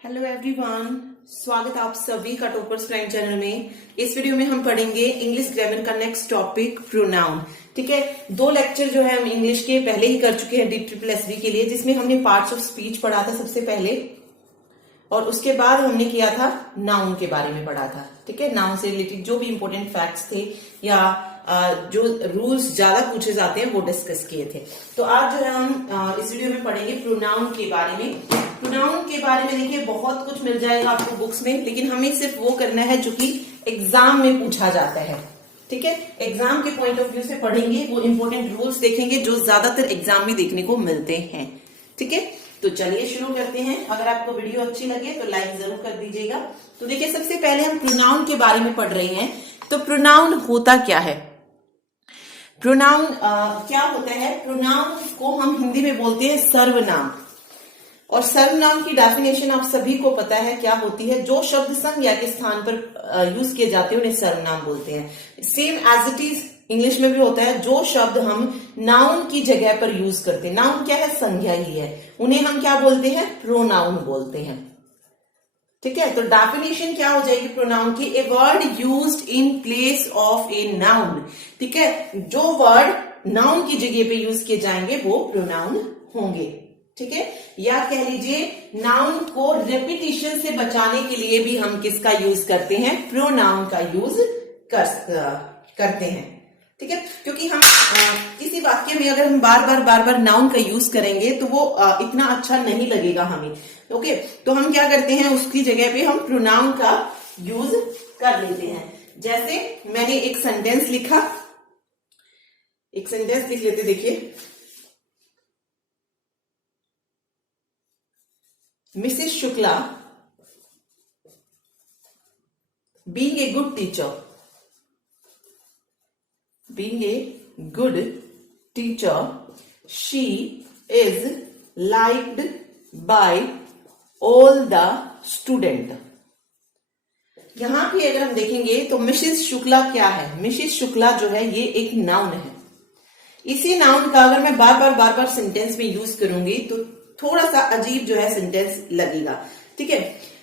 Hello everyone, स्वागत है आप सभी का टॉपर्स प्राइम चैनल में। इस वीडियो में हम पढ़ेंगे इंग्लिश ग्रामर का नेक्स्ट टॉपिक प्रोनाउन। ठीक है, 2 लेक्चर जो है हम इंग्लिश के पहले ही कर चुके हैं DSSB के लिए, जिसमें हमने पार्ट्स ऑफ स्पीच पढ़ा था सबसे पहले, और उसके बाद हमने किया था नाउन के बारे में पढ़ा था। ठीक है, नाउन से रिलेटेड जो भी इंपॉर्टेंट फैक्ट्स थे या जो रूल्स ज्यादा पूछे जाते हैं वो डिस्कस किए थे। तो आज जो है हम इस वीडियो में पढ़ेंगे प्रोनाउन के बारे में। प्रोनाउन के बारे में देखिए बहुत कुछ मिल जाएगा आपको बुक्स में, लेकिन हमें सिर्फ वो करना है जो कि एग्जाम में पूछा जाता है। ठीक है, एग्जाम के पॉइंट ऑफ व्यू से पढ़ेंगे, वो इंपॉर्टेंट रूल्स देखेंगे जो ज्यादातर एग्जाम में देखने को मिलते हैं। ठीक है, तो चलिए शुरू करते हैं। अगर आपको वीडियो अच्छी लगे तो लाइक जरूर कर दीजिएगा। तो देखिए सबसे पहले हम प्रोनाउन के बारे में पढ़ रहे हैं। तो प्रोनाउन होता क्या है? प्रोनाउन क्या होता है? प्रोनाउन को हम हिंदी में बोलते हैं सर्वनाम, और सर्वनाम की डेफिनेशन आप सभी को पता है क्या होती है। जो शब्द संज्ञा के स्थान पर यूज किए जाते हैं उन्हें सर्वनाम बोलते हैं। Same as it is English में भी होता है। जो शब्द हम नाउन की जगह पर यूज करते हैं, नाउन क्या है? संज्ञा ही है, उन्हें हम क्या बोलते हैं? प्रोनाउन बोलते हैं। ठीक है, तो डेफिनेशन क्या हो जाएगी प्रोनाउन की? A word used in place of a noun. ठीक है, जो वर्ड नाउन की जगह पे यूज किए जाएंगे वो प्रोनाउन होंगे। ठीक है, या कह लीजिए नाउन को रेपिटिशन से बचाने के लिए भी हम किसका यूज करते हैं? प्रोनाउन का यूज करते हैं। ठीक है, क्योंकि हम किसी वाक्य में अगर हम बार बार नाउन का यूज करेंगे तो वो इतना अच्छा नहीं लगेगा हमें। ओके, तो हम क्या करते हैं, उसकी जगह पे हम प्रोनाउन का यूज कर लेते हैं। जैसे मैंने एक सेंटेंस लिखा, एक सेंटेंस लिख लेते, देखिए Mrs Shukla being a good teacher, being a good teacher, she is liked by all the student। यहां पे अगर हम देखेंगे तो मिसेस शुक्ला क्या है? मिसेस शुक्ला जो है ये एक नाउन है। इसी नाउन का अगर मैं बार बार सेंटेंस में यूज करूंगी तो थोड़ा सा अजीब जो है सेंटेंस लगेगा। ठीक है,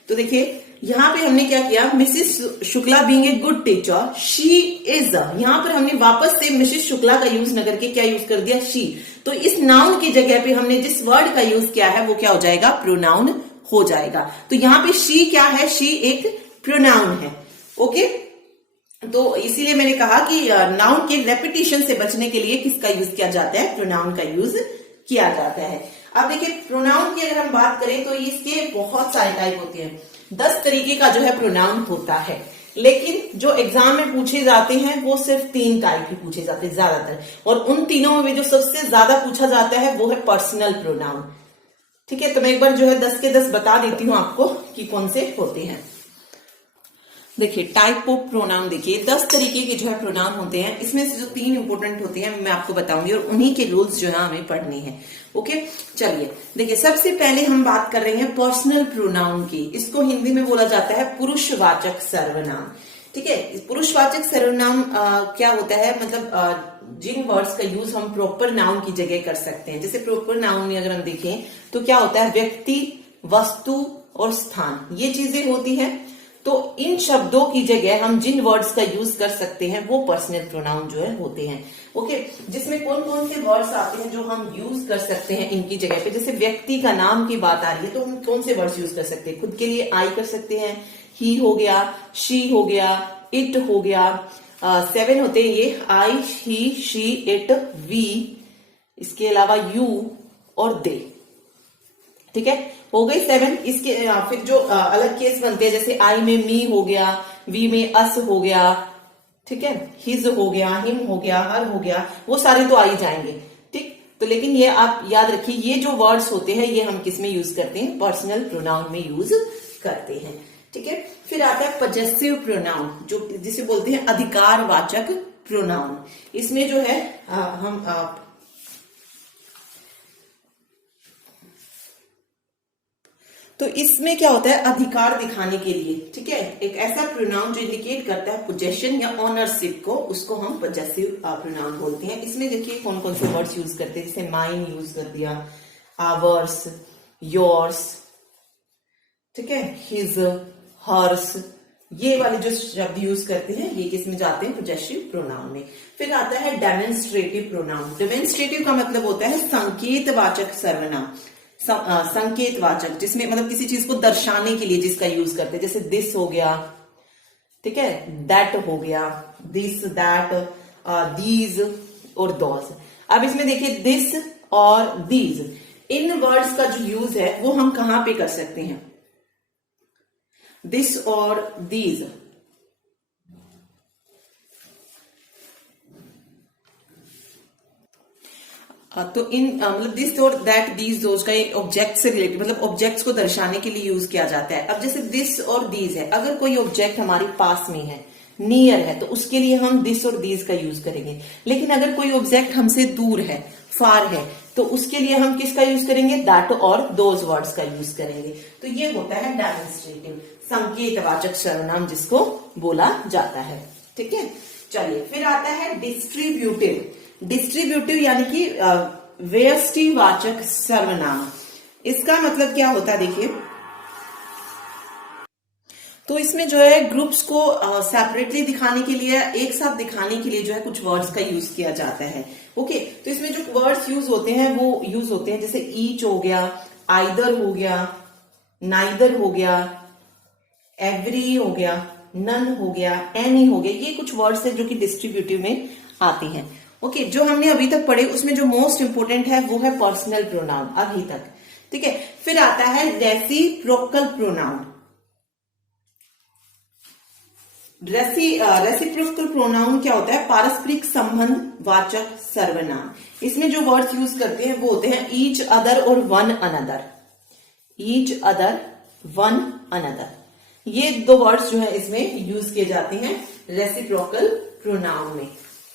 तो देखिए यहां पे हमने क्या किया, Mrs Shukla being a good teacher, she is, यहां पर हमने वापस से मिसेस शुक्ला का यूज न करके क्या यूज कर दिया? शी। तो इस नाउन की जगह पे हमने जिस वर्ड का यूज किया है वो क्या हो जाएगा? प्रोनाउन हो जाएगा। तो यहां पे शी क्या है? शी एक प्रोनाउन है। ओके, तो इसीलिए मैंने कहा कि नाउन के रेपिटेशन से बचने के लिए किसका यूज किया जाता है? प्रोनाउन का यूज किया जाता है। अब देखिए प्रोनाउन की अगर हम बात करें तो इसके बहुत सारे टाइप होते हैं। 10 तरीके का जो है प्रोनाउन होता है, लेकिन जो एग्जाम में पूछे जाते हैं वो सिर्फ 3 टाइप के पूछे जाते हैं ज्यादातर, और उन तीनों में जो सबसे ज्यादा पूछा जाता है वो है पर्सनल प्रोनाउन। ठीक है, तो मैं एक बार जो है 10 के 10 बता देती हूं आपको कि कौन से होते हैं। देखिए टाइप ऑफ प्रोनाउन, देखिए 10 तरीके के जो है प्रोनाउन होते हैं। इसमें से जो 3 इंपोर्टेंट होते हैं मैं आपको बताऊंगी, और उन्हीं के रूल्स जो है हमें पढ़ने हैं। ओके, चलिए देखिए सबसे पहले हम बात कर रहे हैं पर्सनल प्रोनाउन की। इसको हिंदी में बोला जाता है पुरुषवाचक सर्वनाम। ठीक है, पुरुषवाचक सर्वनाम क्या होता है? मतलब जिन वर्ड्स का यूज हम प्रॉपर नाउन की जगह कर सकते हैं। जैसे प्रॉपर नाउन में अगर हम देखें तो क्या होता है? व्यक्ति, वस्तु और स्थान, ये चीजें होती हैं। तो इन शब्दों की जगह हम जिन वर्ड्स का यूज कर सकते हैं वो पर्सनल प्रोनाउन जो है होते हैं। ओके, जिसमें कौन कौन से वर्ड्स आते हैं जो हम यूज कर सकते हैं इनकी जगह पे? जैसे व्यक्ति का नाम की बात आ रही है तो हम कौन से वर्ड्स यूज कर सकते हैं? खुद के लिए आई कर सकते हैं, ही हो गया, शी हो गया, इट हो गया। 7 होते हैं ये, आई, ही, शी, इट, वी, इसके अलावा यू और दे। ठीक है, हो गई 7। इसके फिर जो अलग केस बनते हैं, जैसे आई में मी हो गया, वी में अस हो गया, ठीक है, हिज हो गया, हिम हो गया, हर हो गया, वो सारे तो आ ही जाएंगे। ठीक, तो लेकिन ये आप याद रखिए ये जो वर्ड्स होते हैं ये हम किस में यूज करते हैं? पर्सनल प्रोनाउन में यूज करते हैं। ठीक है, फिर आता है पजेसिव प्रोनाउन, जो जिसे बोलते हैं अधिकारवाचक प्रोनाउन। इसमें जो है हम तो इसमें क्या होता है? अधिकार दिखाने के लिए, ठीक है, एक ऐसा प्रोनाउन जो इंडिकेट करता है पोजेशन या ऑनरशिप को, उसको हम पजेसिव प्रोनाउन बोलते हैं। इसमें देखिए कौन कौन से वर्ड्स यूज करते हैं, जैसे माइन यूज कर दिया, आवर्स, योर्स, ठीक है, हिज, हर्स, ये वाले जो शब्द यूज करते हैं ये किस में जाते हैं, पोजेसिव प्रोनाउन में। फिर आता है डेमोन्स्ट्रेटिव प्रोनाउन। डेमोन्स्ट्रेटिव का मतलब होता है संकेतवाचक सर्वनाम, संकेतवाचक, जिसमें मतलब किसी चीज को दर्शाने के लिए जिसका यूज करते हैं, जैसे दिस हो गया, ठीक है, दैट हो गया, दिस, दैट, दीज और दोज। अब इसमें देखिए दिस और दीज, इन वर्ड्स का जो यूज है वो हम कहां पे कर सकते हैं, दिस और दीज। तो इन मतलब दिस और दैट, दीज, दोज का ऑब्जेक्ट से रिलेटेड, मतलब ऑब्जेक्ट्स को दर्शाने के लिए यूज किया जाता है। अब जैसे दिस और दीज है, अगर कोई ऑब्जेक्ट हमारे पास में है, नियर है, तो उसके लिए हम दिस और दीज का यूज करेंगे। लेकिन अगर कोई ऑब्जेक्ट हमसे दूर है, फार है, तो उसके लिए हम किसका यूज करेंगे, दैट और दोज वर्ड्स का यूज करेंगे। तो ये होता है डेमोन्स्ट्रेटिव, संकेतवाचक सर्वनाम जिसको बोला जाता है। ठीक है, चलिए फिर आता है डिस्ट्रीब्यूटिव। डिस्ट्रीब्यूटिव यानी कि व्यष्टिवाचक सर्वनाम। इसका मतलब क्या होता है, देखिए, तो इसमें जो है ग्रुप्स को सेपरेटली दिखाने के लिए, एक साथ दिखाने के लिए जो है कुछ वर्ड्स का यूज किया जाता है। ओके, तो इसमें जो वर्ड्स यूज होते हैं वो यूज होते हैं जैसे ईच हो गया, आइदर हो गया, नाइदर हो गया, एवरी हो गया, नन हो गया, एनी हो गया। ये कुछ वर्ड्स है जो कि डिस्ट्रीब्यूटिव में आते हैं। ओके, जो हमने अभी तक पढ़े उसमें जो मोस्ट इंपोर्टेंट है वो है पर्सनल प्रोनाउन अभी तक। ठीक है, फिर आता है रेसिप्रोकल प्रोनाउन। रेसिप्रोकल प्रोनाउन क्या होता है, पारस्परिक संबंध वाचक सर्वनाम। इसमें जो वर्ड्स यूज करते हैं वो होते हैं ईच अदर और one another. Each other, one another, ये दो वर्ड्स जो है इसमें यूज किए जाते हैं रेसिप्रोकल प्रोनाउन में।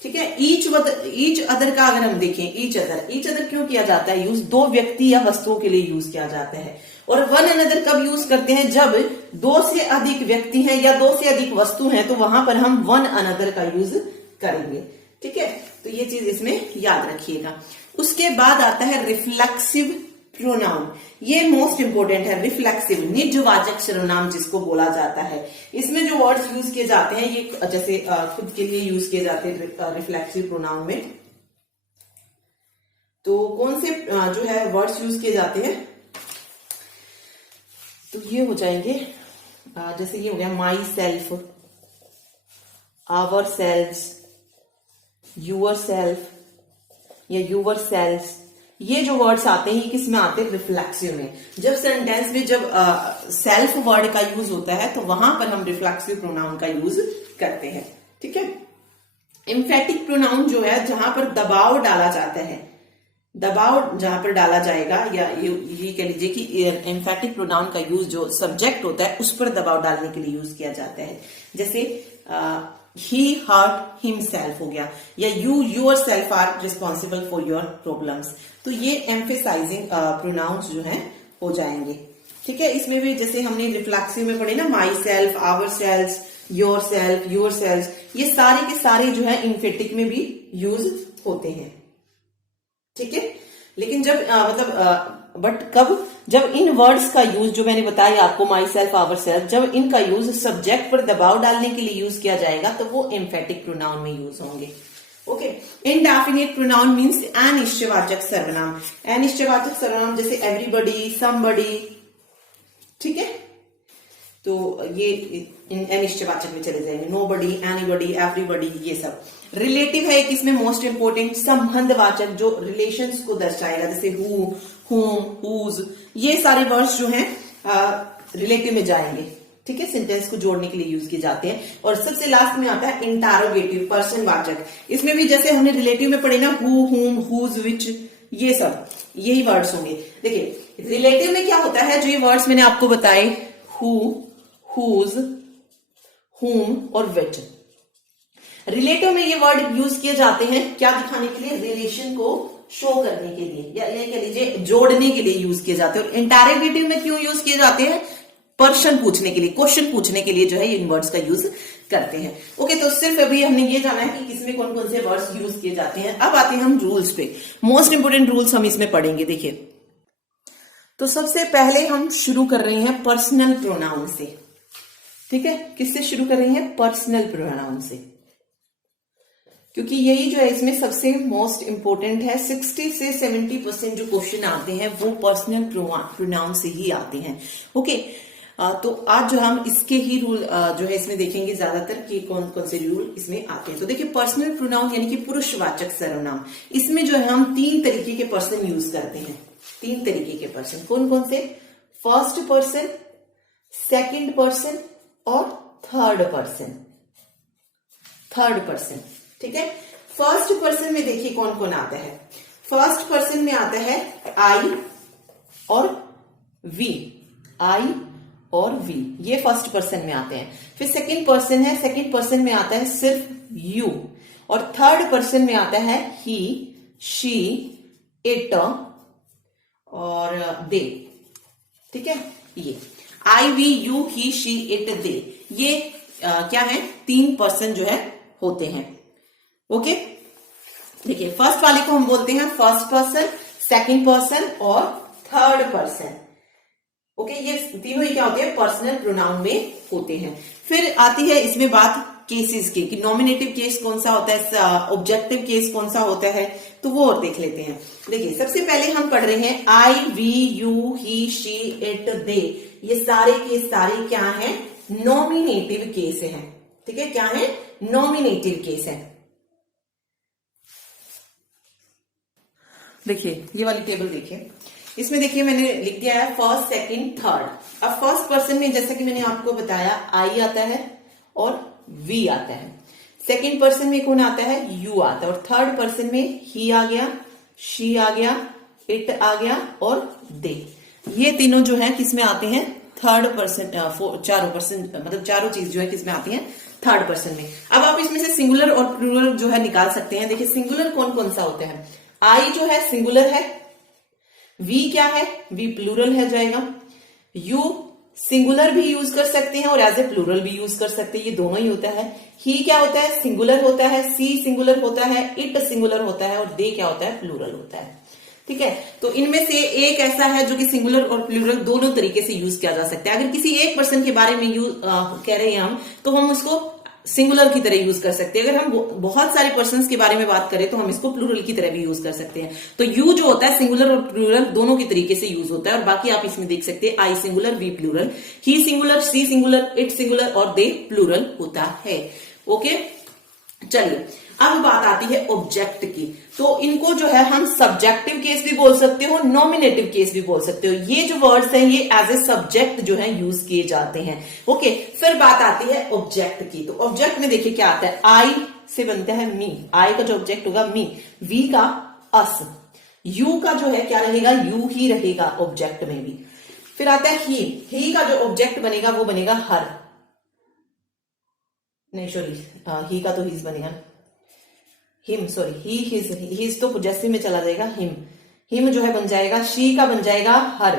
ठीक है, ईच अदर का अगर हम देखें, ईच अदर क्यों किया जाता है यूज, दो व्यक्ति या वस्तुओं के लिए यूज किया जाता है। और वन अनदर कब यूज करते हैं, जब दो से अधिक व्यक्ति हैं या दो से अधिक वस्तु हैं, तो वहां पर हम वन अनदर का यूज करेंगे। ठीक है, तो ये चीज इसमें याद रखिएगा। उसके बाद आता है रिफ्लेक्सिव प्रोनाउन। ये मोस्ट इंपोर्टेंट है, रिफ्लेक्सिव, निजवाचक सर्वनाम जिसको बोला जाता है। इसमें जो वर्ड्स यूज किए जाते हैं ये जैसे खुद के लिए यूज किए जाते हैं रिफ्लेक्सिव प्रोनाउन में। तो कौन से जो है वर्ड्स यूज किए जाते हैं, तो ये हो जाएंगे जैसे ये हो गया myself, ourselves, yourself या यूअर सेल्व्स। ये जो वर्ड्स आते हैं ये किस में आते हैं, रिफ्लेक्सिव में। जब सेंटेंस में जब सेल्फ वर्ड का यूज होता है तो वहां पर हम रिफ्लेक्सिव प्रोनाउन का यूज करते हैं। ठीक है, एम्फेटिक प्रोनाउन जो है जहां पर दबाव डाला जाता है, दबाव जहां पर डाला जाएगा, या ये कह लीजिए कि एम्फेटिक प्रोनाउन का यूज जो सब्जेक्ट होता है उस पर दबाव डालने के लिए यूज किया जाता है। जैसे he hurt himself हो गया, या you yourself are responsible for your problems। तो ये एम्फेसाइजिंग प्रोनाउंस जो हैं हो जाएंगे। ठीक है, इसमें भी जैसे हमने रिफ्लेक्सिव में पढ़े ना, myself, ourself, yourself, yourself, ये सारे के सारे जो है इम्फेटिक में भी यूज होते हैं। ठीक है, लेकिन जब बट कब, जब इन वर्ड्स का यूज जो मैंने बताया आपको, माई सेल्फ, आवर सेल्फ, जब इनका यूज सब्जेक्ट पर दबाव डालने के लिए यूज किया जाएगा तो वो एम्फेटिक प्रोनाउन में यूज होंगे। ओके, इनडेफिनिट प्रोनाउन मीन्स अनिश्चयवाचक सर्वनाम। अनिश्चयवाचक सर्वनाम जैसे एवरीबडी, समबडी। ठीक है, तो ये अनिश्चयवाचक में चले जाएंगे, नोबडी, एनीबडी, एवरीबडी, ये सब। रिलेटिव है एक इसमें मोस्ट इंपोर्टेंट, संबंधवाचक जो रिलेशंस को दर्शाएगा, जैसे हु, whom, whose, ये सारे वर्ड्स जो हैं रिलेटिव में जाएंगे। ठीक है, सेंटेंस को जोड़ने के लिए यूज किए जाते हैं। और सबसे लास्ट में आता है इंटरोगेटिव, पर्सनवाचक। इसमें भी जैसे हमने रिलेटिव में पढ़े ना, हु, whom, whose, which, ये सब यही वर्ड्स होंगे। देखिए रिलेटिव में क्या होता है, जो ये वर्ड्स मैंने आपको बताए, हु, whose, whom और which। रिलेटिव में ये वर्ड यूज किए जाते हैं क्या दिखाने के लिए, रिलेशन को शो करने के लिए, या ये कह लीजिए जोड़ने के लिए यूज किए जाते हैं। और इंटरोगेटिव में क्यों यूज किए जाते हैं, प्रश्न पूछने के लिए, क्वेश्चन पूछने के लिए जो है इन वर्ड्स का यूज करते हैं। ओके, तो सिर्फ अभी हमने ये जाना है कि किसमें कौन कौन से वर्ड्स यूज किए जाते हैं। अब आते हैं हम रूल्स पे। मोस्ट इंपोर्टेंट रूल्स हम इसमें पढ़ेंगे। देखिए तो सबसे पहले हम शुरू कर रहे हैं पर्सनल प्रोनाउन से। ठीक है, किससे शुरू कर रहे हैं? पर्सनल प्रोनाउन से, क्योंकि यही जो है इसमें सबसे मोस्ट इंपोर्टेंट है। 60 से 70% जो क्वेश्चन आते हैं वो पर्सनल प्रोनाउन से ही आते हैं। ओके, तो आज जो हम इसके ही रूल जो है इसमें देखेंगे ज्यादातर कि कौन कौन से रूल इसमें आते हैं। तो देखिए, पर्सनल प्रोनाउन यानी कि पुरुषवाचक सर्वनाम, इसमें जो है हम 3 तरीके के पर्सन यूज करते हैं। 3 तरीके के पर्सन कौन कौन से? फर्स्ट पर्सन, सेकंड पर्सन और थर्ड पर्सन। थर्ड पर्सन, ठीक है। फर्स्ट पर्सन में देखिए कौन कौन आता है। फर्स्ट पर्सन में आता है आई और वी। आई और वी, ये फर्स्ट पर्सन में आते हैं। फिर सेकंड पर्सन है, सेकंड पर्सन में आता है सिर्फ यू। और थर्ड पर्सन में आता है ही, शी, इट और दे। ठीक है, ये I, we, you, he, she, it, they, ये क्या है? 3 पर्सन जो है होते हैं। ओके, देखिए फर्स्ट वाले को हम बोलते हैं फर्स्ट पर्सन, सेकंड पर्सन और थर्ड पर्सन। ओके, ये तीनों ही क्या होते हैं? पर्सनल प्रोनाउन में होते हैं। फिर आती है इसमें बात केसेस की कि नॉमिनेटिव केस कौन सा होता है, ऑब्जेक्टिव केस कौन सा होता है, तो वो और देख लेते हैं। देखिए, सबसे पहले हम पढ़ रहे हैं I, we, you, he, she, it, they, ये सारे के सारे क्या है? नॉमिनेटिव केस हैं। ठीक है, क्या है? नॉमिनेटिव केस है। देखिए ये वाली टेबल देखिए, इसमें देखिए मैंने लिख दिया है फर्स्ट, सेकंड, थर्ड। अब फर्स्ट पर्सन में जैसा कि मैंने आपको बताया आई आता है और वी आता है। सेकंड पर्सन में कौन आता है? यू आता है। और थर्ड पर्सन में ही आ गया, शी आ गया, इट आ गया और दे। ये तीनों जो है किसमें आते हैं? Third person. चारों पर्सन मतलब चारों चीज जो है किसमें आती है? थर्ड पर्सन में। अब आप इसमें से सिंगुलर और प्लूरल जो है निकाल सकते हैं। देखिए सिंगुलर कौन कौन सा होता है? आई जो है सिंगुलर है, वी क्या है? वी प्लूरल है जाएगा। यू सिंगुलर भी यूज कर सकते हैं और एज ए प्लूरल भी यूज कर सकते हैं, ये दोनों ही होता है। ही क्या होता है? सिंगुलर होता है। सी सिंगुलर होता है। इट सिंगुलर होता है। और दे क्या होता है? प्लूरल होता है। ठीक है, तो इनमें से एक ऐसा है जो कि सिंगुलर और प्लूरल दोनों तरीके से यूज किया जा सकता है। अगर किसी एक पर्सन के बारे में कह रहे हैं हम, तो हम उसको सिंगुलर की तरह यूज कर सकते हैं। अगर हम बहुत सारे पर्सन्स के बारे में बात करें तो हम इसको प्लूरल की तरह भी यूज कर सकते हैं। तो यू जो होता है सिंगुलर और प्लूरल दोनों की तरीके से यूज होता है। और बाकी आप इसमें देख सकते हैं I singular, we plural, he singular, she singular, it singular और दे प्लूरल होता है। ओके, चलिए अब बात आती है ऑब्जेक्ट की। तो इनको जो है हम सब्जेक्टिव केस भी बोल सकते हो, नॉमिनेटिव केस भी बोल सकते हो। ये जो वर्ड्स हैं ये एज ए सब्जेक्ट जो है यूज किए जाते हैं। ओके, फिर बात आती है ऑब्जेक्ट की। तो ऑब्जेक्ट में देखिए क्या आता है? आई से बनता है मी, आई का जो ऑब्जेक्ट होगा मी, वी का अस, यू का जो है क्या रहेगा? यू ही रहेगा ऑब्जेक्ट में भी। फिर आता है ही का जो ऑब्जेक्ट बनेगा वो बनेगा हर, नहीं सॉरी ही का तो हीज बनेगा, हिम सॉरी ही तो पोजेसिव में चला जाएगा। हिम जो है बन जाएगा, शी का बन जाएगा हर,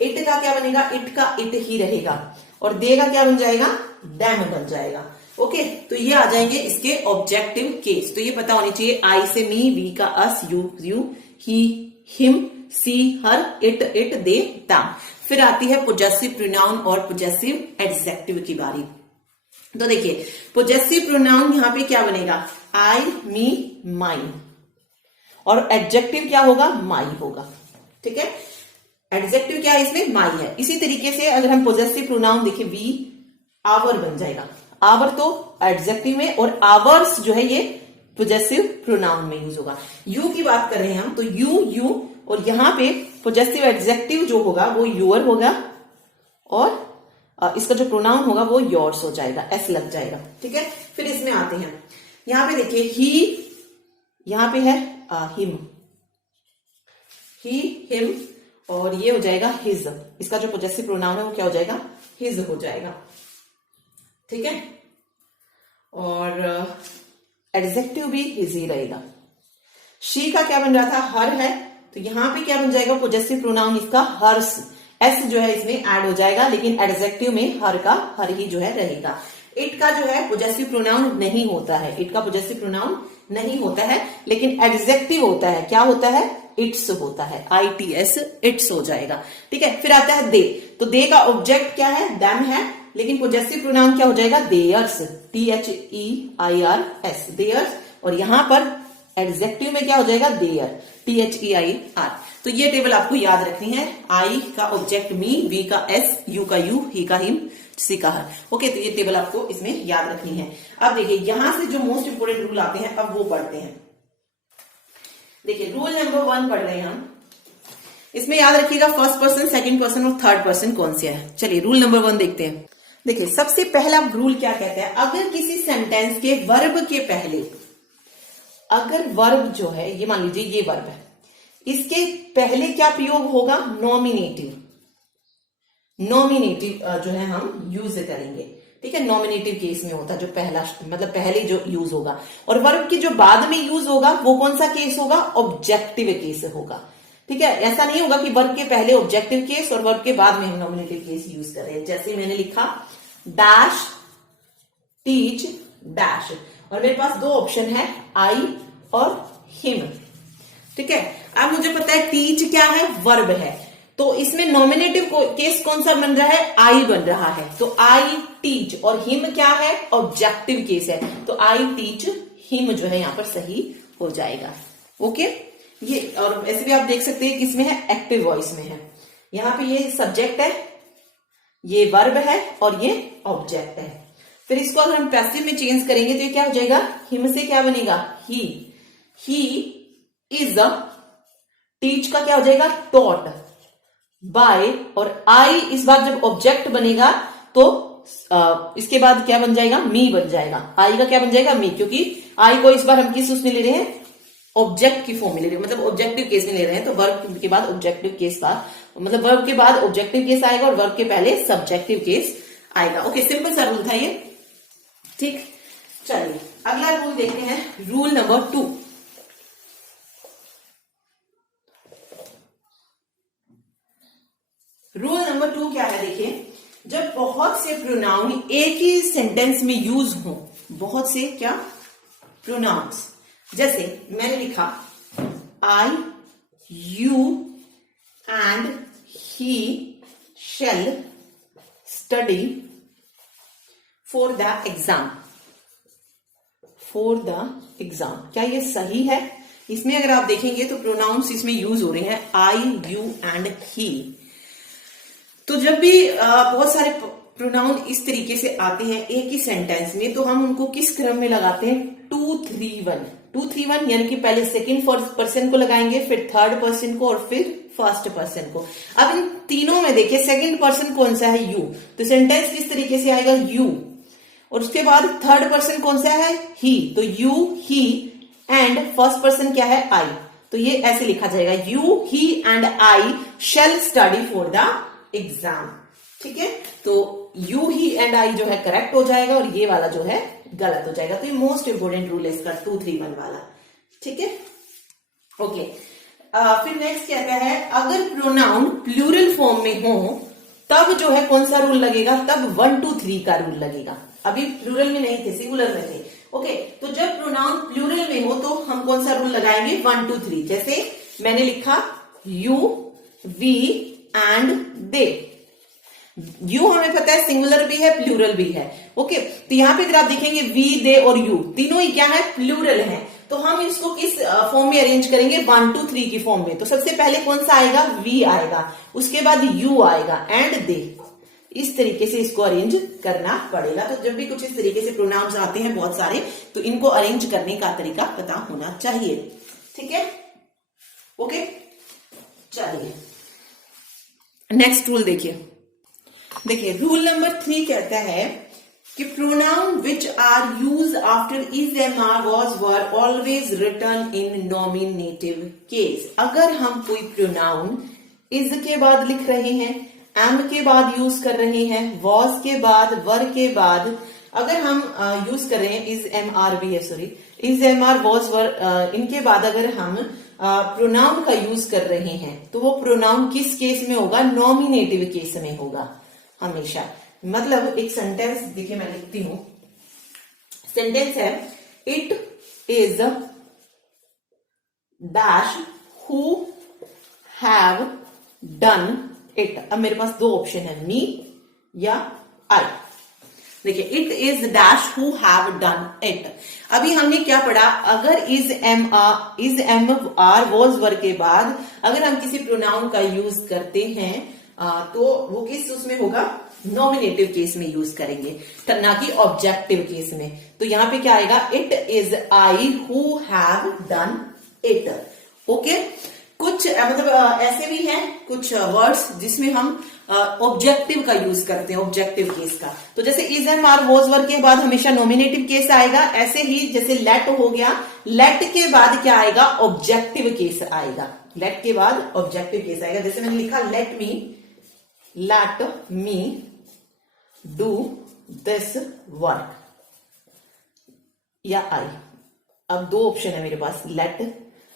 इट का क्या बनेगा? इट का इट ही रहेगा। और दे का क्या बन जाएगा? दैम बन जाएगा। ओके, तो ये आ जाएंगे इसके ऑब्जेक्टिव केस। तो ये पता होनी चाहिए आई से मी, वी का us, you, he, him, she her, it they them. फिर आती है पोजेसिव प्रोनाउन और पोजेसिव एडजेक्टिव की बारी। तो देखिए पोजेसिव प्रोनाउन यहां पे क्या बनेगा? आई, मी, माइन। और एडजेक्टिव क्या होगा? माई होगा। ठीक है, एडजेक्टिव क्या है इसमें? माई है। इसी तरीके से अगर हम पोजेसिव प्रोनाउन देखिए वी आवर बन जाएगा। आवर तो एडजेक्टिव में और आवर्स जो है ये पोजेसिव प्रोनाउन में यूज होगा। यू की बात कर रहे हैं हम, तो यू और यहां पे पोजेसिव एडजेक्टिव जो होगा वो यूअर होगा और इसका जो प्रोनाउन होगा वो योर्स हो जाएगा, एस लग जाएगा। ठीक है, फिर इसमें आते हैं, यहां पे देखिए ही, यहां पे है हिम, ही, हिम और ये हो जाएगा हिज। इसका जो पोजेसिव प्रोनाउन है वो क्या हो जाएगा? हिज हो जाएगा। ठीक है, और एडजेक्टिव भी हिज ही रहेगा। शी का क्या बन रहा था? हर है, तो यहां पे क्या बन जाएगा? पोजेसिव प्रोनाउन इसका हर्स, एस जो है इसमें ऐड हो जाएगा, लेकिन एडजेक्टिव में हर का हर ही जो है रहेगा। इट का जो है पोजेसिव प्रोनाउन नहीं होता है, इट का पोजेसिव प्रोनाउन नहीं होता है, लेकिन एडजेक्टिव होता है। क्या होता है? इट्स होता है, ITS, इट्स हो जाएगा। ठीक है, फिर आता है दे। तो दे का ऑब्जेक्ट क्या है, देम है, लेकिन पोजेसिव प्रोनाउन क्या हो जाएगा, देयर्स, THEIRS, देयर्स। और यहां पर एडजेक्टिव में क्या हो जाएगा, देयर, THEIR। तो ये टेबल आपको याद रखनी है। आई का ऑब्जेक्ट मी, वी का एस, यू का यू, ही का हिम, सी का हर। ओके, तो ये टेबल आपको इसमें याद रखनी है। अब देखिए यहां से जो मोस्ट इंपोर्टेंट रूल आते हैं, अब वो पढ़ते हैं। देखिए रूल नंबर 1 पढ़ रहे हैं हम। इसमें याद रखिएगा फर्स्ट पर्सन, सेकंड पर्सन और थर्ड पर्सन कौन से है। चलिए रूल नंबर 1 देखते हैं। देखिए सबसे पहला रूल क्या कहता है, अगर किसी सेंटेंस के वर्ब के पहले, अगर वर्ब जो है, ये मान लीजिए ये वर्ब है, इसके पहले क्या प्रयोग होगा, नॉमिनेटिव। नॉमिनेटिव जो है हम यूज करेंगे। ठीक है, नॉमिनेटिव केस में होता है जो पहला, मतलब पहले जो यूज होगा। और वर्ब के जो बाद में यूज होगा वो कौन सा केस होगा, ऑब्जेक्टिव केस होगा। ठीक है, ऐसा नहीं होगा कि वर्ब के पहले ऑब्जेक्टिव केस और वर्ब के बाद में हम नॉमिनेटिव केस यूज कर रहे हैं। जैसे मैंने लिखा डैश टीच डैश, और मेरे पास दो ऑप्शन है, आई और हिम। ठीक है, अब मुझे पता है टीच क्या है, वर्ब है, तो इसमें नॉमिनेटिव केस कौन सा बन रहा है, आई बन रहा है। तो आई टीच, और हिम क्या है, ऑब्जेक्टिव केस है, तो आई टीच हिम जो है यहां पर सही हो जाएगा। ओके, ये और ऐसे भी आप देख सकते हैं किसमें है, एक्टिव वॉइस में है। यहां पे ये सब्जेक्ट है, ये वर्ब है और ये ऑब्जेक्ट है। फिर इसको अगर हम पैसिव में चेंज करेंगे तो ये क्या हो जाएगा, हिम से क्या बनेगा, ही इज अ, टीच का क्या हो जाएगा, टॉट, बाय, और आई इस बार जब ऑब्जेक्ट बनेगा तो इसके बाद क्या बन जाएगा, मी बन जाएगा। आई का क्या बन जाएगा, मी, क्योंकि आई को इस बार हम किस उसमें ले रहे हैं, ऑब्जेक्ट की फॉर्म में ले रहे हैं, मतलब ऑब्जेक्टिव केस में ले रहे हैं। तो वर्ब के बाद ऑब्जेक्टिव केस का, मतलब वर्ब के बाद ऑब्जेक्टिव केस आएगा और वर्ब के पहले सब्जेक्टिव केस आएगा। ओके, सिंपल सा रूल था ये। ठीक, चलिए अगला रूल देखते हैं, रूल नंबर 2। रूल नंबर 2 क्या है, देखिए जब बहुत से प्रोनाउन एक ही सेंटेंस में यूज हो, बहुत से क्या प्रोनाउंस, जैसे मैंने लिखा I, you and he shall study for the exam, for the exam, क्या ये सही है। इसमें अगर आप देखेंगे तो प्रोनाउंस इसमें यूज हो रहे हैं आई, यू एंड ही। तो जब भी बहुत सारे प्रोनाउन इस तरीके से आते हैं एक ही सेंटेंस में, तो हम उनको किस क्रम में लगाते हैं, 2-3-1। 2-3-1 यानी कि पहले सेकंड पर्सन को लगाएंगे, फिर थर्ड पर्सन को और फिर फर्स्ट पर्सन को। अब इन तीनों में देखिए सेकंड पर्सन कौन सा है, यू, तो सेंटेंस किस तरीके से आएगा, यू, और उसके बाद थर्ड पर्सन कौन सा है, ही, तो you, he, and first person क्या है, आई। तो ये ऐसे लिखा जाएगा, you, he and I shell study for the exam. ठीक है, तो यू, ही एंड आई जो है करेक्ट हो जाएगा और ये वाला जो है गलत हो जाएगा। तो ये मोस्ट इंपोर्टेंट रूल है इसका, 2-3-1 वाला। ठीक है, ओके। फिर नेक्स्ट कहता है, अगर प्रोनाउन प्लूरल फॉर्म में हो तब जो है कौन सा रूल लगेगा, तब 1-2-3 का रूल लगेगा। अभी प्लूरल में नहीं थे, सिंगुलर में थे। ओके, तो जब प्रोनाउन प्लूरल में हो तो हम कौन सा रूल लगाएंगे, 1-2-3। जैसे मैंने लिखा you, we and they. You हमें पता है सिंगुलर भी है प्लूरल भी है। ओके, तो यहां पे अगर आप देखेंगे वी, दे और यू तीनों ही क्या है, प्लूरल है। तो हम इसको किस फॉर्म में अरेंज करेंगे, 1-2-3 की फॉर्म में। तो सबसे पहले कौन सा आएगा, वी आएगा, उसके बाद यू आएगा एंड दे। इस तरीके से इसको अरेंज करना पड़ेगा। तो जब भी कुछ इस तरीके से प्रोनाउंस आते हैं बहुत सारे, तो इनको अरेंज करने का तरीका पता होना चाहिए। ठीक है, ओके, चलिए नेक्स्ट रूल देखिए रूल नंबर 3 कहता है कि pronoun which are use after is, am, are, was, were always return in nominative case. अगर हम कोई प्रोनाउन इज के बाद लिख रहे हैं, एम के बाद यूज कर रहे हैं, वॉज के बाद, वर के बाद, अगर हम यूज कर रहे हैं इज, एम, आर भी है, sorry, is, am, are, was, were, इनके बाद अगर हम प्रोनाउन का यूज कर रहे हैं तो वो प्रोनाउन किस केस में होगा, नॉमिनेटिव केस में होगा हमेशा। मतलब एक सेंटेंस देखिए मैं लिखती हूं, सेंटेंस है it is dash who have done it। अब मेरे पास दो ऑप्शन है, मी या आई। देखिए, it is dash who have done it. अभी हमने क्या पढ़ा, अगर इज एम आर वॉज वर्ग के बाद अगर हम किसी प्रोनाउन का यूज करते हैं तो वो किस उसमें होगा, नॉमिनेटिव केस में यूज करेंगे, ना कि ऑब्जेक्टिव केस में। तो यहां पे क्या आएगा, it is I who have done it. Okay, कुछ मतलब ऐसे भी हैं कुछ वर्ड्स जिसमें हम ऑब्जेक्टिव का यूज करते हैं, ऑब्जेक्टिव केस का। तो जैसे इज एम आर वॉज वर्ग के बाद हमेशा नॉमिनेटिव केस आएगा। ऐसे ही जैसे लेट हो गया, लेट के बाद क्या आएगा, ऑब्जेक्टिव केस आएगा। लेट के बाद ऑब्जेक्टिव केस आएगा। जैसे मैंने लिखा let me do this work, या आई। अब दो ऑप्शन है मेरे पास, लेट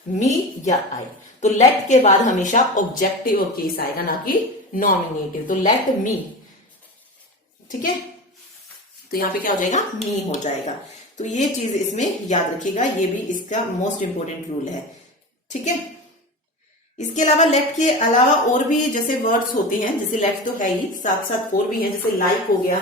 मी या आई। तो लेट के बाद हमेशा ऑब्जेक्टिव केस आएगा, ना कि नॉमिनेटिव। तो लेट मी, ठीक है, तो यहां पे क्या हो जाएगा, मी हो जाएगा। तो ये चीज इसमें याद रखिएगा, ये भी इसका मोस्ट इंपोर्टेंट रूल है। ठीक है, इसके अलावा लेट के अलावा और भी जैसे वर्ड्स होते हैं, जैसे लेट तो है ही, साथ साथ और भी हैं, जैसे लाइक हो गया,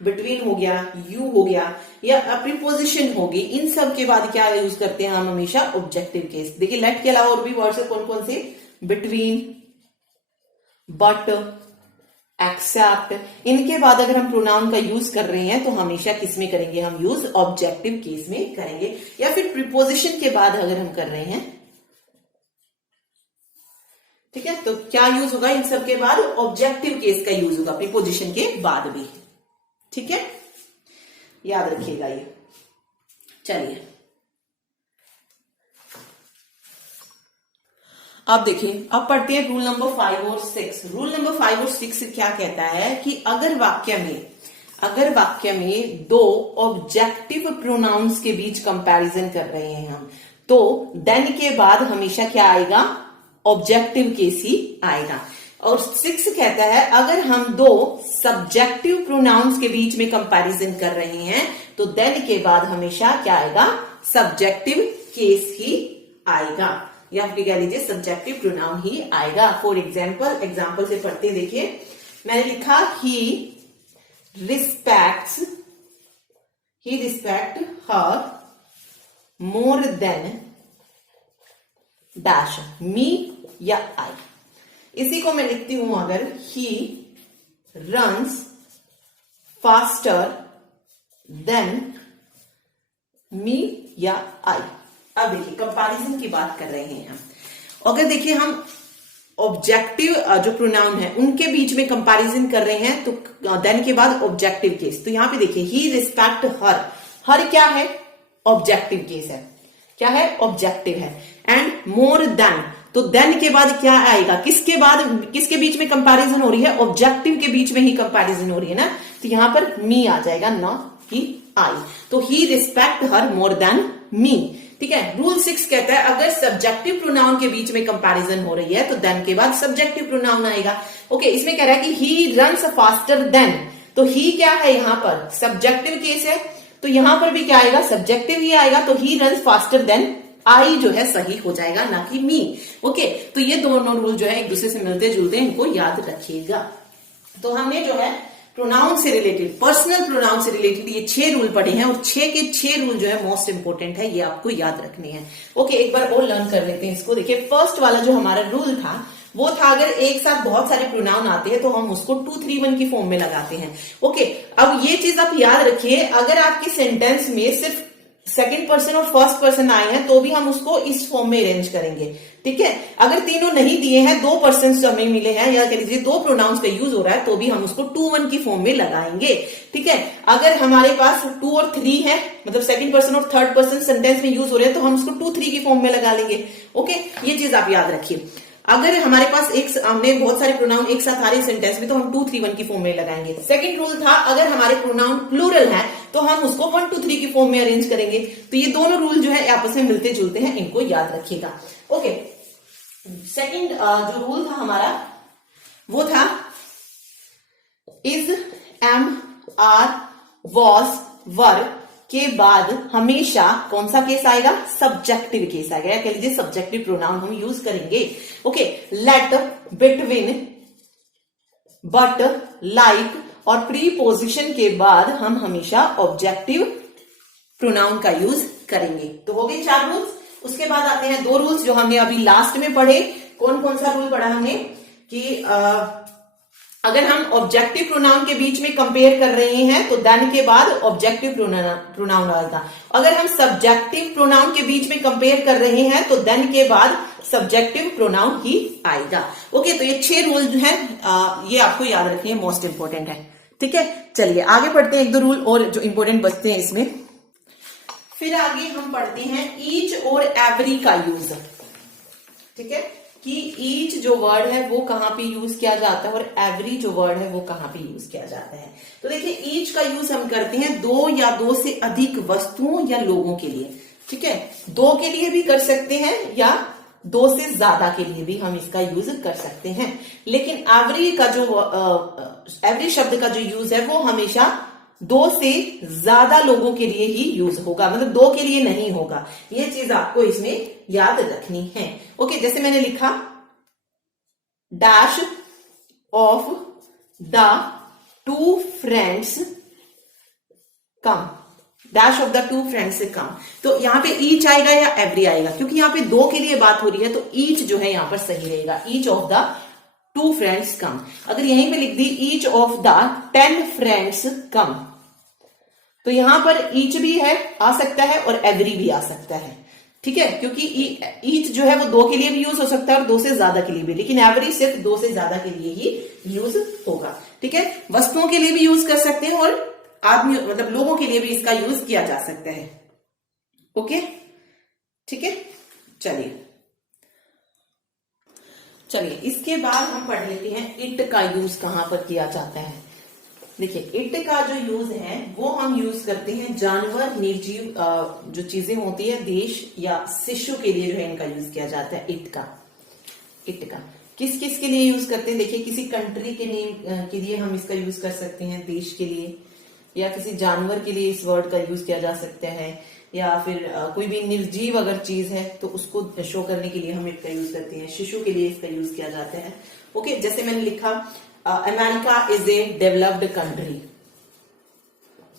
बिटवीन हो गया, यू हो गया, या प्रीपोजिशन होगी। इन सब के बाद क्या यूज करते हैं हम हमेशा, ऑब्जेक्टिव केस। देखिए, लेट के अलावा और भी वर्ड्स है, कौन कौन से, बिटवीन, बट, एक्सेप्ट। इनके बाद अगर हम प्रोनाउन का यूज कर रहे हैं तो हमेशा किस में करेंगे हम यूज, ऑब्जेक्टिव केस में करेंगे। या फिर प्रीपोजिशन के बाद अगर हम कर रहे हैं, ठीक है, तो क्या यूज होगा इन सब के बाद, ऑब्जेक्टिव केस का यूज होगा, प्रीपोजिशन के बाद भी। ठीक है, याद रखिएगा ये। चलिए अब देखिए, अब पढ़ते हैं रूल नंबर 5 और 6। रूल नंबर 5 और 6 क्या कहता है कि अगर वाक्य में दो ऑब्जेक्टिव प्रोनाउंस के बीच कंपैरिजन कर रहे हैं हम, तो देन के बाद हमेशा क्या आएगा, ऑब्जेक्टिव केस ही आएगा। और 6 कहता है अगर हम दो सब्जेक्टिव प्रोनाउंस के बीच में कंपैरिजन कर रहे हैं तो देन के बाद हमेशा क्या आएगा, सब्जेक्टिव केस ही आएगा, या फिर कह लीजिए सब्जेक्टिव प्रोनाउन ही आएगा। फॉर एग्जाम्पल से पढ़ते हैं। देखिए, मैंने लिखा he respect her more than dash, me या आई। इसी को मैं लिखती हूं अगर, he runs faster than me या आई। अब देखिए, कंपैरिजन की बात कर रहे हैं हम। अगर देखिए हम ऑब्जेक्टिव जो प्रोनाउन है उनके बीच में कंपैरिजन कर रहे हैं तो देन के बाद ऑब्जेक्टिव केस। तो यहां पे देखिए, ही रिस्पेक्ट हर क्या है, ऑब्जेक्टिव केस है, क्या है, ऑब्जेक्टिव है। एंड मोर देन, तो देन के बाद क्या आएगा, किसके बीच में कंपैरिजन हो रही है, ऑब्जेक्टिव के बीच में ही कंपैरिजन हो रही है ना, तो यहां पर मी आ जाएगा, ना कि आई। तो ही respect her more than me. ठीक है, रूल 6 कहता है अगर सब्जेक्टिव प्रोनाउन के बीच में कंपैरिजन हो रही है तो देन के बाद सब्जेक्टिव प्रोनाउन आएगा। ओके, इसमें कह रहा है कि ही रन्स फास्टर देन, तो ही क्या है, यहां पर सब्जेक्टिव केस है, तो यहां पर भी क्या आएगा, सब्जेक्टिव ही आएगा। तो he runs faster than I जो है सही हो जाएगा, ना कि मी। ओके, तो ये दोनों रूल जो है एक दूसरे से मिलते जुलते हैं, इनको याद रखिएगा। तो हमने जो है प्रोनाउन से रिलेटेड, पर्सनल प्रोनाउन से रिलेटेड ये 6 रूल पढ़े हैं, और 6 के 6 रूल जो है मोस्ट इंपोर्टेंट है, ये आपको याद रखने हैं। ओके, एक बार और लर्न कर लेते हैं इसको। देखिए, फर्स्ट वाला जो हमारा रूल था वो था अगर एक साथ बहुत सारे प्रोनाउन आते हैं तो हम उसको 2 3 1 की फॉर्म में लगाते हैं। ओके, अब ये चीज आप याद रखिए, अगर आपके सेंटेंस में सिर्फ सेकंड पर्सन और फर्स्ट पर्सन आए हैं तो भी हम उसको इस फॉर्म में अरेंज करेंगे। ठीक है, अगर तीनों नहीं दिए हैं, 2 पर्सन हमें मिले हैं, या कह लीजिए 2 प्रोनाउंस का यूज हो रहा है, तो भी हम उसको 2 1 की फॉर्म में लगाएंगे। ठीक है, अगर हमारे पास 2 और 3 है, मतलब सेकंड पर्सन और थर्ड पर्सन सेंटेंस में यूज हो रहे हैं, तो हम उसको 2 3 की फॉर्म में लगा लेंगे। ओके, ये चीज आप याद रखिए। अगर हमारे पास हमने बहुत सारे प्रोनाउन एक साथ आ रहे सेंटेंस में तो हम 2 3 1 की फॉर्म में लगाएंगे। सेकंड रूल था अगर हमारे प्रोनाउन प्लूरल है तो हम उसको 1 2 3 की फॉर्म में अरेंज करेंगे। तो ये दोनों रूल जो है आपस में मिलते जुलते हैं, इनको याद रखिएगा। ओके, सेकंड जो रूल था हमारा वो था इज, एम, आर, वॉज, वर के बाद हमेशा कौन सा केस आएगा? सब्जेक्टिव केस आएगा, या कह लीजिए सब्जेक्टिव प्रोनाउन हम यूज करेंगे। Okay, let, between, but, like और प्रीपोजिशन के बाद हम हमेशा ऑब्जेक्टिव प्रोनाउन का यूज करेंगे। तो हो गए 4 रूल्स। उसके बाद आते हैं 2 रूल्स जो हमने अभी लास्ट में पढ़े। कौन कौन सा रूल पढ़ा हमने कि अगर हम ऑब्जेक्टिव प्रोनाउन के बीच में कंपेयर कर रहे हैं तो देन के बाद ऑब्जेक्टिव प्रोनाउन आएगा। अगर हम सब्जेक्टिव प्रोनाउन के बीच में कंपेयर कर रहे हैं तो देन के बाद सब्जेक्टिव प्रोनाउन ही आएगा। ओके, तो ये 6 रूल जो है ये आपको याद रखनी है, मोस्ट इंपोर्टेंट है। ठीक है, चलिए आगे पढ़ते हैं। 1-2 रूल और जो इंपोर्टेंट बचते हैं इसमें। फिर आगे हम पढ़ते हैं ईच और एवरी का यूज। ठीक है, कि ईच जो वर्ड है वो कहां पे यूज किया जाता है और एवरी जो वर्ड है वो कहां पे यूज किया जाता है। तो देखिए, ईच का यूज हम करते हैं 2 या 2 से अधिक वस्तुओं या लोगों के लिए। ठीक है, 2 के लिए भी कर सकते हैं या 2 से ज्यादा के लिए भी हम इसका यूज कर सकते हैं। लेकिन एवरी का जो एवरी शब्द का जो यूज है वो हमेशा 2 से ज्यादा लोगों के लिए ही यूज होगा, मतलब 2 के लिए नहीं होगा। ये चीज आपको इसमें याद रखनी है। ओके, जैसे मैंने लिखा dash of the 2 friends come, dash of the 2 friends से कम। तो यहां पे ईच आएगा या एवरी आएगा? क्योंकि यहां पे 2 के लिए बात हो रही है तो ईच जो है यहां पर सही रहेगा। Each of the 2 friends come. अगर यहीं पे लिख दी each of the 10 friends come, तो यहां पर ईच भी है, आ सकता है, और एवरी भी आ सकता है। ठीक है, क्योंकि ईच जो है वो 2 के लिए भी यूज हो सकता है और 2 से ज्यादा के लिए भी, लेकिन एवरी सिर्फ 2 से ज्यादा के लिए ही यूज होगा। ठीक है, वस्तुओं के लिए भी यूज कर सकते हैं और आदमी मतलब लोगों के लिए भी इसका यूज किया जा सकता है। ओके, ठीक है, चलिए इसके बाद हम पढ़ लेते हैं इट का यूज कहां पर किया जाता है। देखिए, इट का जो यूज है वो हम यूज करते हैं जानवर, निर्जीव जो चीजें होती है, देश या शिशु के लिए जो है इनका यूज किया जाता है। इट का किस किस के लिए यूज करते हैं? देखिए, किसी कंट्री के नेम के लिए हम इसका यूज कर सकते हैं, देश के लिए, या किसी जानवर के लिए इस वर्ड का यूज किया जा सकता है, या फिर कोई भी निर्जीव अगर चीज है तो उसको शो करने के लिए हम इट का यूज करते हैं। शिशु के लिए इसका यूज किया जाता है। ओके, जैसे मैंने लिखा America is a developed country.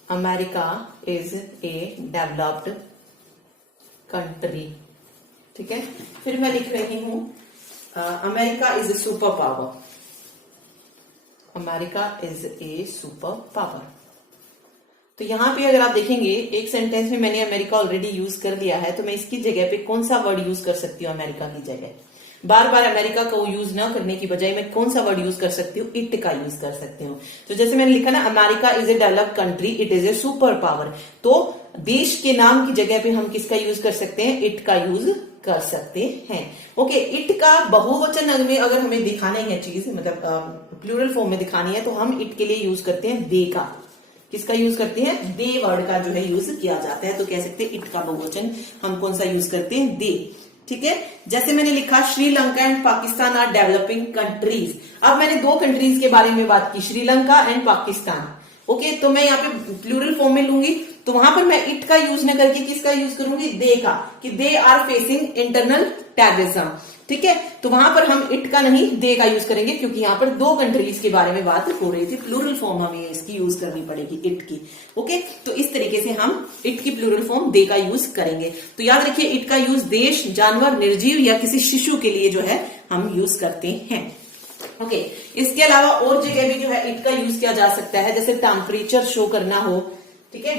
America is a developed country. ठीक है, फिर मैं लिख रही हूं America is a super power. America is a super power. तो यहां पे अगर आप देखेंगे एक सेंटेंस में मैंने अमेरिका ऑलरेडी यूज कर लिया है, तो मैं इसकी जगह पे कौन सा वर्ड यूज कर सकती हूँ? अमेरिका की जगह बार बार अमेरिका को यूज ना करने की बजाय मैं कौन सा वर्ड यूज कर सकती हूँ? इट का यूज कर सकती हूँ। तो जैसे मैंने लिखा ना, America is a developed country, it is A super power. तो देश के नाम की जगह पे हम किसका यूज कर सकते हैं? इट का यूज कर सकते हैं। ओके, इट का बहुवचन में अगर हमें दिखाना है चीज, मतलब प्लूरल फॉर्म में दिखानी है, तो हम इट के लिए यूज करते हैं दे का। किसका यूज करते हैं? दे वर्ड का जो है यूज किया जाता है। तो कह सकते हैं इट का बहुवचन हम कौन सा यूज करते हैं? दे। ठीक है, जैसे मैंने लिखा Sri Lanka and Pakistan are developing countries. अब मैंने 2 कंट्रीज के बारे में बात की, श्रीलंका एंड पाकिस्तान। ओके, तो मैं यहाँ पे प्लूरल फॉर्म में लूंगी, तो वहां पर मैं इट का यूज न करके किसका यूज करूंगी? दे का, कि they are facing internal terrorism. ठीक है, तो वहां पर हम इट का नहीं दे का यूज करेंगे, क्योंकि यहाँ पर 2 कंट्रीज के बारे में बात हो रही थी। प्लूरल फॉर्म हमें इसकी यूज करनी पड़ेगी, इट की। ओके, तो इस तरीके से हम इट की प्लूरल फॉर्म दे का यूज करेंगे। तो याद रखिए, इट का यूज देश, जानवर, निर्जीव या किसी शिशु के लिए जो है हम यूज करते हैं। ओके, इसके अलावा और जगह भी जो है इट का यूज किया जा सकता है, जैसे टेम्परेचर शो करना हो। ठीक है,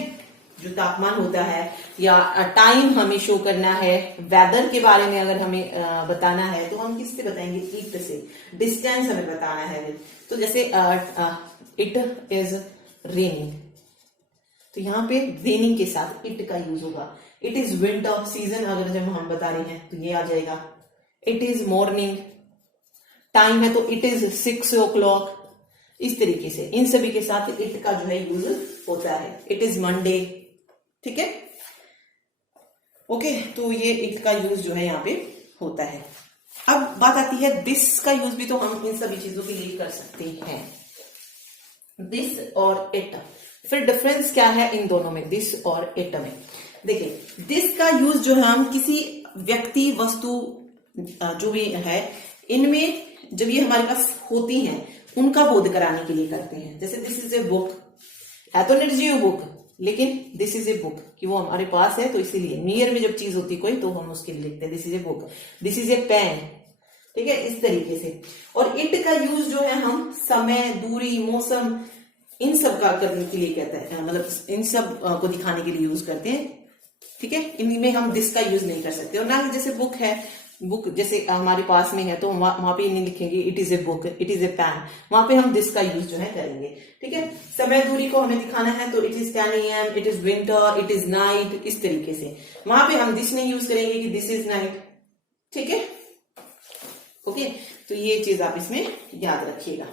जो तापमान होता है, या टाइम हमें शो करना है, वेदर के बारे में अगर हमें बताना है तो हम किससे बताएंगे? इट से। डिस्टेंस हमें बताना है, तो जैसे इट इज रेनिंग, तो यहाँ पे रेनिंग के साथ इट का यूज होगा। इट इज विंटर सीजन अगर जब हम बता रहे हैं तो ये आ जाएगा। इट इज मॉर्निंग, टाइम है तो इट इज 6 o'clock। इस तरीके से इन सभी के साथ इट का जो है यूज होता है। It is Monday. ठीक है, ओके, तो ये इट का यूज जो है यहाँ पे होता है। अब बात आती है दिस का यूज भी, तो हम इन सभी चीजों के लिए कर सकते हैं, दिस और इट। फिर डिफरेंस क्या है इन दोनों में, दिस और इट में? देखिए दिस का यूज जो है हम किसी व्यक्ति वस्तु जो भी है इनमें जब ये हमारे पास होती हैं उनका बोध कराने के लिए करते हैं। जैसे दिस इज ए बुक, है तो निर्जीव बुक लेकिन दिस इज ए बुक कि वो हमारे पास है तो इसीलिए नियर में जब चीज होती कोई तो हम उसके लिए लिखते हैं this is a book, this is a pen, ठीक है, इस तरीके से। और इट का यूज जो है हम समय, दूरी, मौसम इन सब का करने के लिए कहते हैं, मतलब इन सब को दिखाने के लिए यूज करते हैं, ठीक है। इनमें हम दिस का यूज नहीं कर सकते। और ना जैसे बुक है, बुक जैसे हमारे पास में है तो वहां पे नहीं लिखेंगे it is a book, it is a pen, वहां पे हम दिस का यूज जो है करेंगे, ठीक है। समय दूरी को हमें दिखाना है तो it is 10 AM, it is winter, it is night, इस तरीके से वहां पे हम दिस नहीं यूज करेंगे कि दिस इज नाइट, ठीक है, ओके। तो ये चीज आप इसमें याद रखिएगा।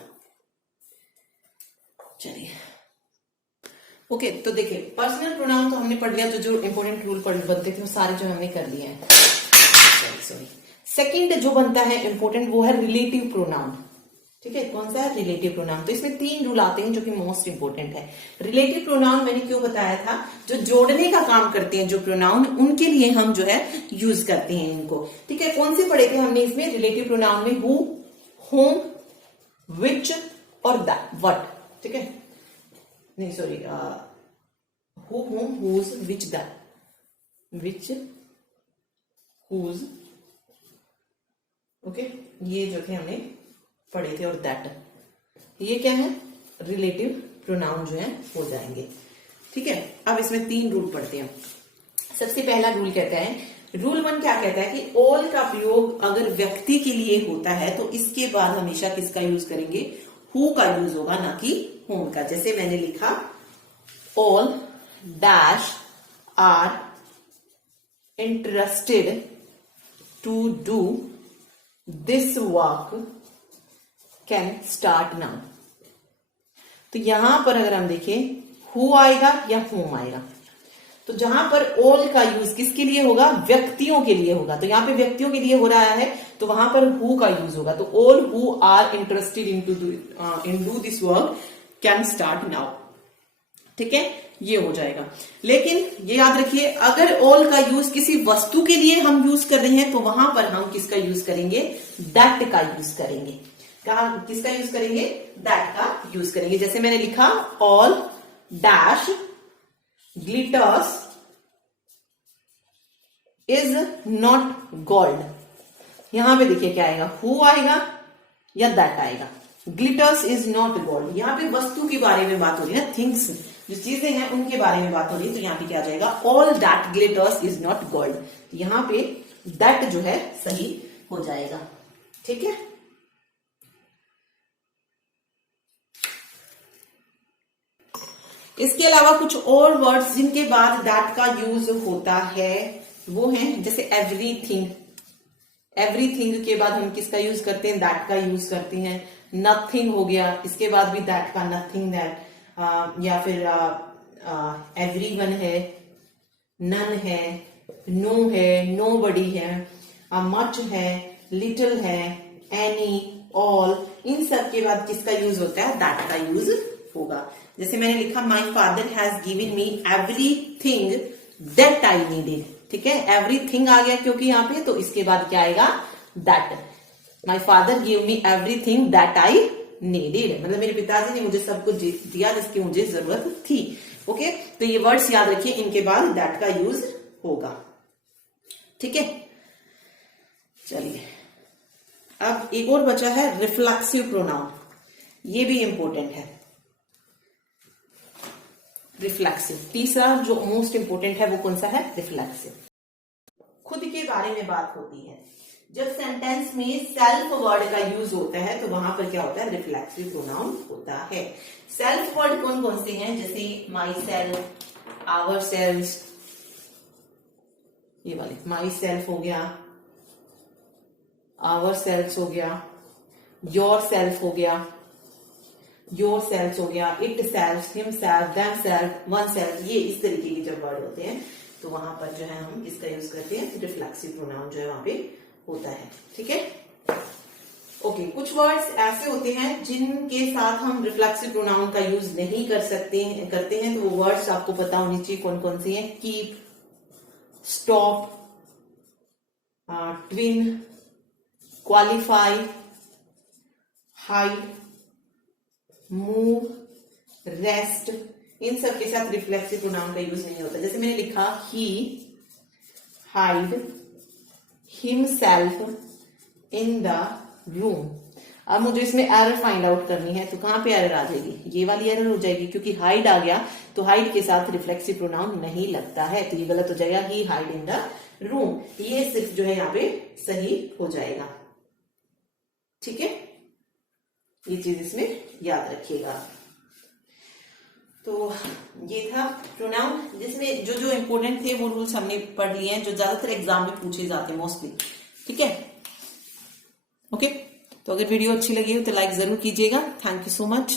चलिए ओके, तो देखिए पर्सनल प्रोनाउन तो हमने पढ़ लिया, जो इंपॉर्टेंट रूल बनते थे वो सारे जो हमने कर लिए हैं। सॉरी, सेकंड जो बनता है इंपॉर्टेंट वो है रिलेटिव प्रोनाउन, ठीक है। कौन सा है? Relative pronoun. तो इसमें 3 रूल आते हैं जो कि मोस्ट इंपॉर्टेंट है। रिलेटिव प्रोनाउन मैंने क्यों बताया था, जो जोड़ने का काम करते हैं जो प्रोनाउन उनके लिए हम जो है यूज करते हैं इनको, ठीक है। कौन से पढ़े थे हमने इसमें रिलेटिव प्रोनाउन में? हु, होम, विच और दैट, व्हाट, ठीक है। नहीं sorry, who, whom, whose, which, that, which, whose, okay, ये जो थे हमने पढ़े थे। और दैट, ये क्या है? रिलेटिव प्रोनाउन जो है हो जाएंगे, ठीक है। अब इसमें 3 रूल पढ़ते हैं। सबसे पहला रूल कहता है, रूल 1 क्या कहता है कि ऑल का प्रयोग अगर व्यक्ति के लिए होता है तो इसके बाद हमेशा किसका यूज करेंगे? हु का यूज होगा, ना कि होम का। जैसे मैंने लिखा all dash are interested to do this work can start now. तो यहां पर अगर हम देखें हु आएगा या होम आएगा, तो जहां पर ऑल का यूज किसके लिए होगा? व्यक्तियों के लिए होगा। तो यहां पे व्यक्तियों के लिए हो रहा है तो वहां पर हु का यूज होगा। तो all who are interested in do this work can start now, ठीक है, ये हो जाएगा। लेकिन ये याद रखिए अगर ऑल का यूज किसी वस्तु के लिए हम यूज कर रहे हैं तो वहां पर हम किसका यूज करेंगे? दैट का यूज करेंगे। कहा किसका यूज करेंगे? दैट का यूज करेंगे। जैसे मैंने लिखा all dash glitters is not gold. यहां पे देखिए क्या आएगा? हु आएगा या दैट आएगा? Glitters is not gold. यहां पे वस्तु के बारे में बात हो रही है ना, थिंग्स, जो चीजें हैं उनके बारे में बात हो रही है। तो यहां पे क्या आ जाएगा? All that glitters is not gold. यहां पे दैट जो है सही हो जाएगा, ठीक है। इसके अलावा कुछ और वर्ड्स जिनके बाद दैट का यूज होता है वो हैं, जैसे एवरीथिंग। एवरीथिंग के बाद हम किसका यूज करते हैं? दैट का यूज करते हैं। नथिंग हो गया, इसके बाद भी दैट का, नथिंग दैट। या फिर एवरीवन है, नन है, नो है, नोबडी है, मच है, लिटिल है, एनी, ऑल, इन सब के बाद किसका यूज होता है? दैट का यूज होगा। जैसे मैंने लिखा my father has given me everything that I needed, ठीक है। एवरीथिंग आ गया क्योंकि यहाँ पे, तो इसके बाद क्या आएगा? That. My father give me everything that I needed, मतलब मेरे पिताजी ने मुझे सब कुछ दिया जिसकी मुझे जरूरत थी, ओके। तो ये वर्ड्स याद रखिए, इनके बाद दैट का यूज होगा, ठीक है। चलिए अब एक और बचा है रिफ्लेक्सिव प्रोनाउन, ये भी इंपॉर्टेंट है। रिफ्लेक्सिव, तीसरा जो मोस्ट इंपोर्टेंट है वो कौन सा है? रिफ्लेक्सिव। खुद के बारे में बात होती है। जब सेंटेंस में सेल्फ वर्ड का यूज होता है तो वहां पर क्या होता है? रिफ्लेक्सिव प्रोनाउन होता है। सेल्फ वर्ड कौन कौन से हैं? जैसे माई सेल्फ, आवर सेल्फ, ये वाले माई सेल्फ हो गया, आवर सेल्फ हो गया, योर सेल्फ हो गया, योर सेल्फ हो गया, it self, him self, them self, one self. ये इस तरीके के जब वर्ड होते हैं तो वहां पर जो है हम इसका यूज करते हैं, रिफ्लेक्सिव प्रोनाउन जो है वहां पे होता है, ठीक है। ओके, कुछ वर्ड्स ऐसे होते हैं जिनके साथ हम रिफ्लेक्सिव प्रोनाउन का यूज नहीं करते हैं, तो वो वर्ड्स आपको पता होनी चाहिए कौन कौन से हैं। Keep, stop, twin, qualify, hide, move, rest, इन सब के साथ रिफ्लेक्सिव प्रोनाउन का यूज नहीं होता। जैसे मैंने लिखा he hide himself in the room. अब मुझे इसमें एरर फाइंड आउट करनी है, तो कहां पे एरर आ जाएगी? ये वाली एरर हो जाएगी, क्योंकि हाइड आ गया तो हाइड के साथ रिफ्लेक्सिव प्रोनाउन नहीं लगता है, तो ये गलत हो जाएगा। ही हाइड इन द रूम, ये सिर्फ जो है यहाँ पे सही हो जाएगा। ठीक है, ये चीज इसमें याद रखिएगा। तो ये था प्रोनाउन, जिसमें जो जो इंपोर्टेंट थे वो रूल्स हमने पढ़ लिए हैं, जो ज्यादातर एग्जाम में पूछे जाते हैं मोस्टली। ठीक है, ओके। तो अगर वीडियो अच्छी लगी हो तो लाइक जरूर कीजिएगा। Thank you so much.